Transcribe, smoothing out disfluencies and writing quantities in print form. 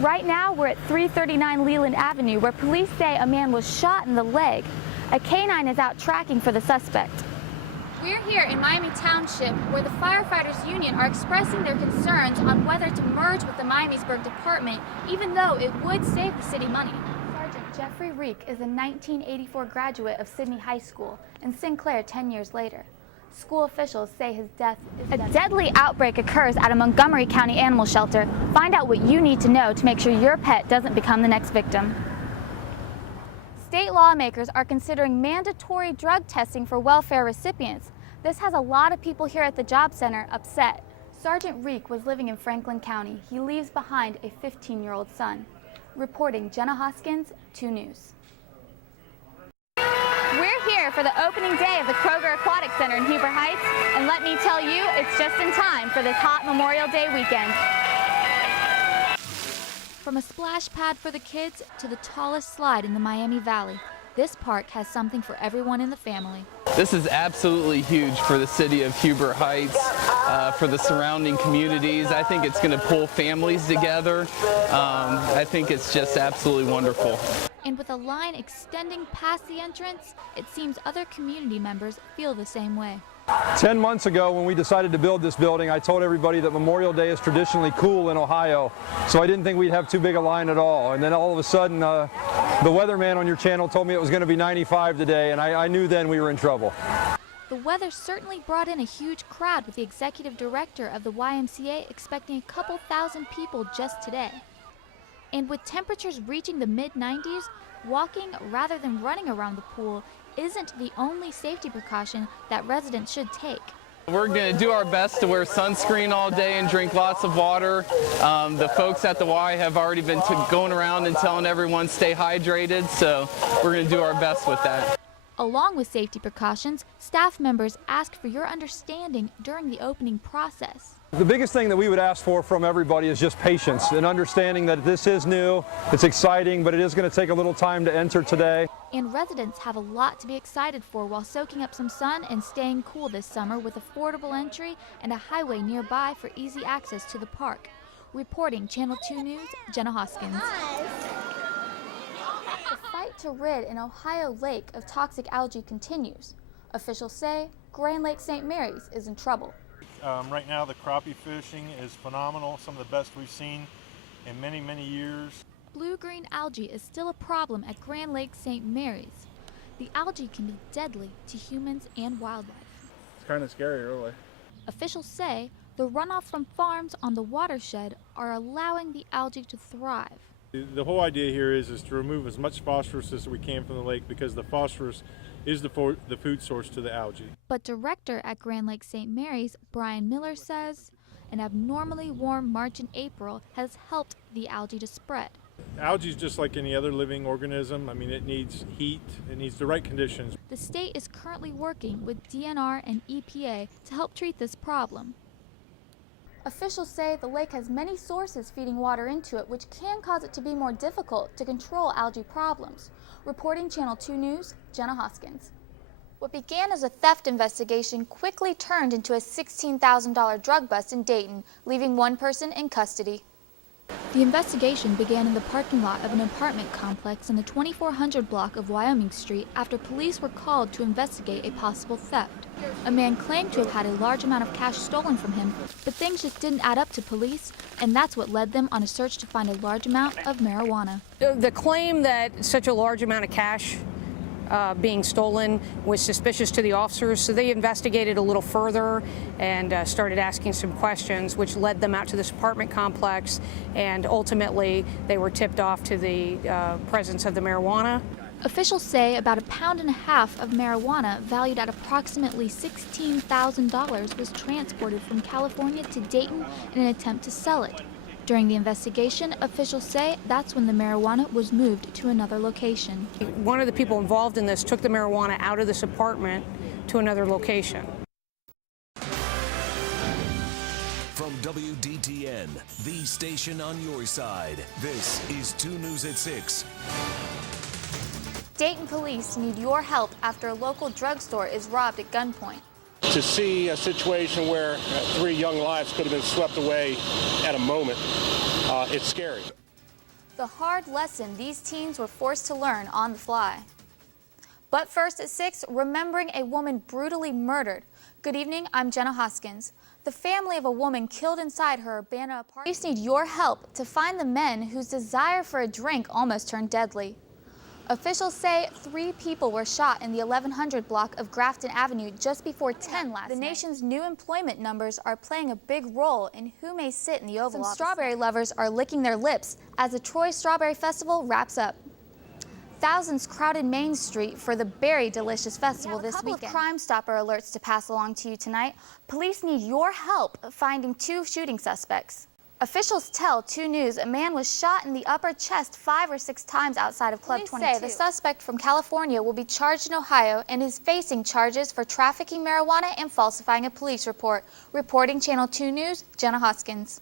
Right now, we're at 339 Leland Avenue, where police say a man was shot in the leg. A canine is out tracking for the suspect. We're here in Miami Township, where the Firefighters Union are expressing their concerns on whether to merge with the Miamisburg Department, even though it would save the city money. Sergeant Jeffrey Reek is a 1984 graduate of Sydney High School in Sinclair 10 years later. School officials say his death is a deadly outbreak occurs at a Montgomery County animal shelter. Find out what you need to know to make sure your pet doesn't become the next victim. State lawmakers are considering mandatory drug testing for welfare recipients. This has a lot of people here at the job center upset. Sergeant Reek was living in Franklin County. He leaves behind a 15-year-old son. Reporting Jenna Hoskins, 2 News. We're here for the opening day of the Kroger Aquatic Center in Huber Heights, and let me tell you, it's just in time for this hot Memorial Day weekend. From a splash pad for the kids to the tallest slide in the Miami Valley, this park has something for everyone in the family. This is absolutely huge for the city of Huber Heights, for the surrounding communities. I think it's going to pull families together. I think it's just absolutely wonderful. And with a line extending past the entrance, it seems other community members feel the same way. 10 months ago, when we decided to build this building, I told everybody that Memorial Day is traditionally cool in Ohio, so I didn't think we'd have too big a line at all. And then all of a sudden, the weatherman on your channel told me it was going to be 95 today, and I knew then we were in trouble. The weather certainly brought in a huge crowd, with the executive director of the YMCA expecting a couple thousand people just today. And with temperatures reaching the mid-90s, walking rather than running around the pool isn't the only safety precaution that residents should take. We're going to do our best to wear sunscreen all day and drink lots of water. The folks at the Y have already been going around and telling everyone stay hydrated, so we're going to do our best with that. Along with safety precautions, staff members ask for your understanding during the opening process. The biggest thing that we would ask for from everybody is just patience and understanding that this is new, it's exciting, but it is going to take a little time to enter today. And residents have a lot to be excited for while soaking up some sun and staying cool this summer, with affordable entry and a highway nearby for easy access to the park. Reporting Channel 2 News, Jenna Hoskins. The fight to rid an Ohio lake of toxic algae continues. Officials say Grand Lake St. Mary's is in trouble. Right now the crappie fishing is phenomenal, some of the best we've seen in many, many years. Blue-green algae is still a problem at Grand Lake St. Mary's. The algae can be deadly to humans and wildlife. It's kind of scary, really. Officials say the runoff from farms on the watershed are allowing the algae to thrive. The whole idea here is to remove as much phosphorus as we can from the lake, because the phosphorus is the food source to the algae. But director at Grand Lake St. Mary's, Brian Miller, says an abnormally warm March and April has helped the algae to spread. Algae is just like any other living organism. I mean, it needs heat, it needs the right conditions. The state is currently working with DNR and EPA to help treat this problem. Officials say the lake has many sources feeding water into it, which can cause it to be more difficult to control algae problems. Reporting Channel 2 News, Jenna Hoskins. What began as a theft investigation quickly turned into a $16,000 drug bust in Dayton, leaving one person in custody. The investigation began in the parking lot of an apartment complex in the 2400 block of Wyoming Street after police were called to investigate a possible theft. A man claimed to have had a large amount of cash stolen from him, but things just didn't add up to police, and that's what led them on a search to find a large amount of marijuana. The claim that such a large amount of cash being stolen was suspicious to the officers, so they investigated a little further and started asking some questions, which led them out to this apartment complex, and ultimately they were tipped off to the presence of the marijuana. Officials say about 1.5 pounds of marijuana, valued at approximately $16,000, was transported from California to Dayton in an attempt to sell it. During the investigation, officials say that's when the marijuana was moved to another location. One of the people involved in this took the marijuana out of this apartment to another location. From WDTN, the station on your side, this is 2 News at 6. Dayton police need your help after a local drugstore is robbed at gunpoint. To see a situation where 3 young lives could have been swept away at a moment, it's scary. The hard lesson these teens were forced to learn on the fly. But first at 6, remembering a woman brutally murdered. Good evening, I'm Jenna Hoskins. The family of a woman killed inside her Urbana apartment. Police need your help to find the men whose desire for a drink almost turned deadly. Officials say 3 people were shot in the 1100 block of Grafton Avenue just before 10 last night. The nation's new employment numbers are playing a big role in who may sit in the Oval Office. Some strawberry lovers are licking their lips as the Troy Strawberry Festival wraps up. Thousands crowded Main Street for the Berry Delicious Festival this weekend. A couple of Crime Stopper alerts to pass along to you tonight. Police need your help finding 2 shooting suspects. Officials tell 2 News a man was shot in the upper chest 5 or 6 times outside of Club 22. Police say the suspect from California will be charged in Ohio and is facing charges for trafficking marijuana and falsifying a police report. Reporting Channel 2 News, Jenna Hoskins.